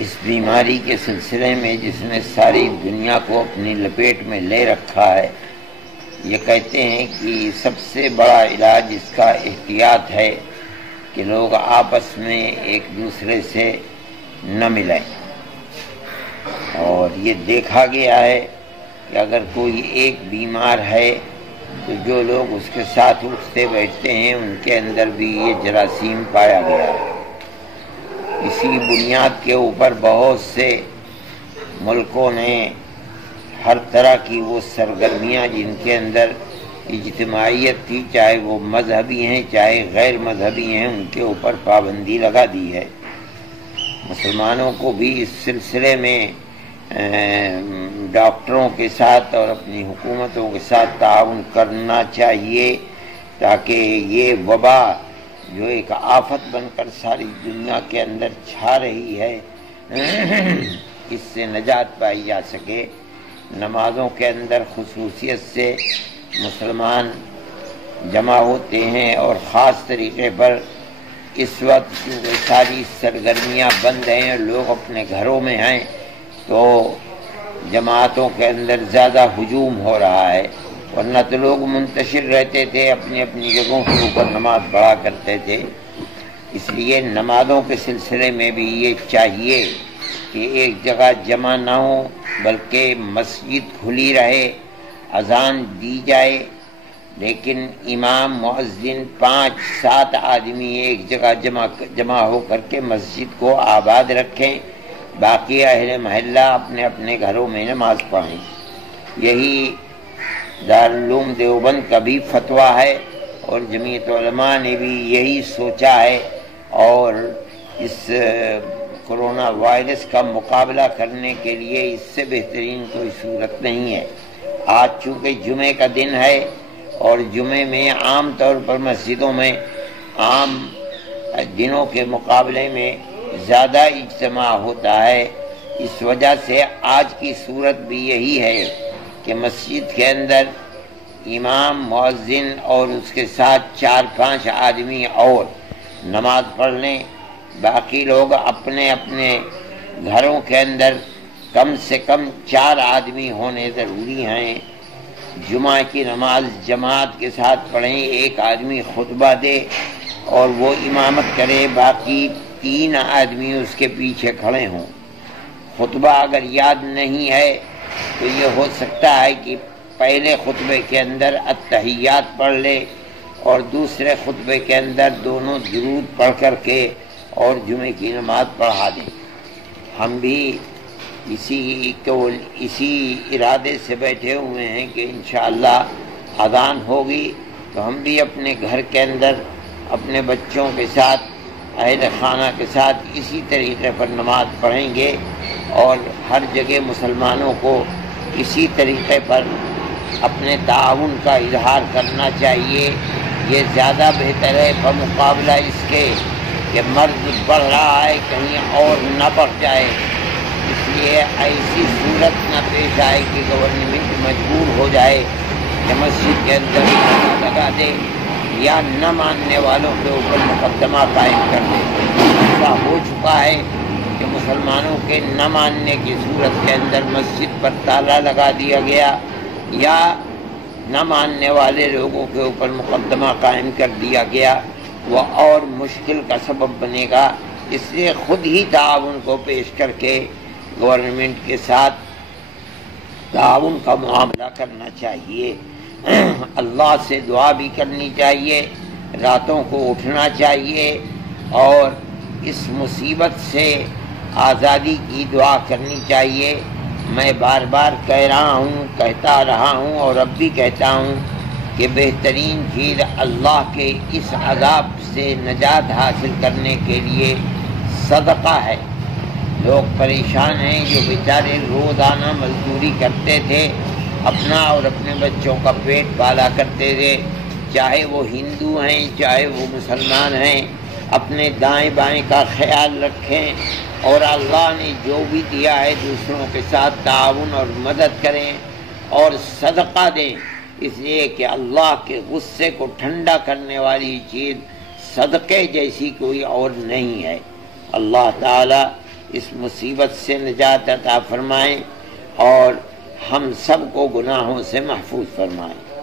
اس بیماری کے سلسلے میں جس نے ساری دنیا کو اپنی لپیٹ میں لے رکھا ہے، یہ کہتے ہیں کہ سب سے بڑا علاج اس کا احتیاط ہے کہ لوگ آپس میں ایک دوسرے سے نہ ملیں، اور یہ دیکھا گیا ہے کہ اگر کوئی ایک بیمار ہے تو جو لوگ اس کے ساتھ اٹھتے بیٹھتے ہیں ان کے اندر بھی یہ جراثیم پایا گیا ہے۔ اسی بنیاد کے اوپر بہت سے ملکوں نے ہر طرح کی وہ سرگرمیاں جن کے اندر اجتماعیت تھی، چاہے وہ مذہبی ہیں چاہے غیر مذہبی ہیں، ان کے اوپر پابندی لگا دی ہے۔ مسلمانوں کو بھی اس سلسلے میں ڈاکٹروں کے ساتھ اور اپنی حکومتوں کے ساتھ تعاون کرنا چاہیے تاکہ یہ وبا جو ایک آفت بن کر ساری دنیا کے اندر چھا رہی ہے اس سے نجات پائی جا سکے۔ نمازوں کے اندر خصوصیت سے مسلمان جمع ہوتے ہیں، اور خاص طریقے پر اس وقت کیونکہ ساری سرگرمیاں بند ہیں اور لوگ اپنے گھروں میں ہیں تو جماعتوں کے اندر زیادہ ہجوم ہو رہا ہے، ورنہ تو لوگ منتشر رہتے تھے، اپنی اپنی جگہوں کے اوپر نماز پڑھا کرتے تھے۔ اس لیے نمازوں کے سلسلے میں بھی یہ چاہیے کہ ایک جگہ جمع نہ ہو بلکہ مسجد کھلی رہے، اذان دی جائے، لیکن امام مؤذن 5-7 آدمی ایک جگہ جمع ہو کر کے مسجد کو آباد رکھیں، باقی اہل محلہ اپنے اپنے گھروں میں نماز پڑھیں۔ یہی دارالعلوم دیوبند کا بھی فتویٰ ہے اور جمعیت علماء نے بھی یہی سوچا ہے، اور اس کرونا وائرس کا مقابلہ کرنے کے لیے اس سے بہترین کوئی صورت نہیں ہے۔ آج چونکہ جمعے کا دن ہے اور جمعے میں عام طور پر مسجدوں میں عام دنوں کے مقابلے میں زیادہ اجتماع ہوتا ہے، اس وجہ سے آج کی صورت بھی یہی ہے کہ مسجد کے اندر امام مؤذن اور اس کے ساتھ 4-5 آدمی اور نماز پڑھ لیں، باقی لوگ اپنے اپنے گھروں کے اندر کم سے کم 4 آدمی ہونے ضروری ہیں۔ جمعہ کی نماز جماعت کے ساتھ پڑھیں، ایک آدمی خطبہ دے اور وہ امامت کرے، باقی 3 آدمی اس کے پیچھے کھڑے ہوں۔ خطبہ اگر یاد نہیں ہے تو یہ ہو سکتا ہے کہ پہلے خطبے کے اندر التحیات پڑھ لے اور دوسرے خطبے کے اندر دونوں درود پڑھ کر کے اور جمعے کی نماز پڑھا دیں۔ ہم بھی اسی ارادے سے بیٹھے ہوئے ہیں کہ انشاءاللہ اذان ہوگی تو ہم بھی اپنے گھر کے اندر اپنے بچوں کے ساتھ اہل خانہ کے ساتھ اسی طریقے پر نماز پڑھیں گے، اور ہر جگہ مسلمانوں کو اسی طریقے پر اپنے تعاون کا اظہار کرنا چاہیے۔ یہ زیادہ بہتر ہے بمقابلہ اس کے کہ مرض بڑھ رہا ہے کہیں اور نہ بڑھ جائے، اس لیے ایسی صورت نہ پیش آئے کہ گورنمنٹ مجبور ہو جائے کہ مسجد کے اندر لگا دے یا نہ ماننے والوں کے اوپر مقدمہ قائم کر دے۔ ایسا ہو چکا ہے کہ مسلمانوں کے نہ ماننے کی صورت کے اندر مسجد پر تالا لگا دیا گیا یا نہ ماننے والے لوگوں کے اوپر مقدمہ قائم کر دیا گیا، وہ اور مشکل کا سبب بنے گا۔ اس لیے خود ہی تعاون کو پیش کر کے گورنمنٹ کے ساتھ تعاون کا معاملہ کرنا چاہیے۔ اللہ سے دعا بھی کرنی چاہیے، راتوں کو اٹھنا چاہیے، اور اس مصیبت سے آزادی کی دعا کرنی چاہیے۔ میں بار بار کہتا رہا ہوں اور اب بھی کہتا ہوں کہ بہترین چیز اللہ کے اس عذاب سے نجات حاصل کرنے کے لیے صدقہ ہے۔ لوگ پریشان ہیں جو بیچارے روزانہ مزدوری کرتے تھے، اپنا اور اپنے بچوں کا پیٹ پالا کرتے تھے، چاہے وہ ہندو ہیں چاہے وہ مسلمان ہیں، اپنے دائیں بائیں کا خیال رکھیں، اور اللہ نے جو بھی دیا ہے دوسروں کے ساتھ تعاون اور مدد کریں اور صدقہ دیں، اس لیے کہ اللہ کے غصے کو ٹھنڈا کرنے والی چیز صدقے جیسی کوئی اور نہیں ہے۔ اللہ تعالی اس مصیبت سے نجات عطا فرمائیں اور ہم سب کو گناہوں سے محفوظ فرمائیں۔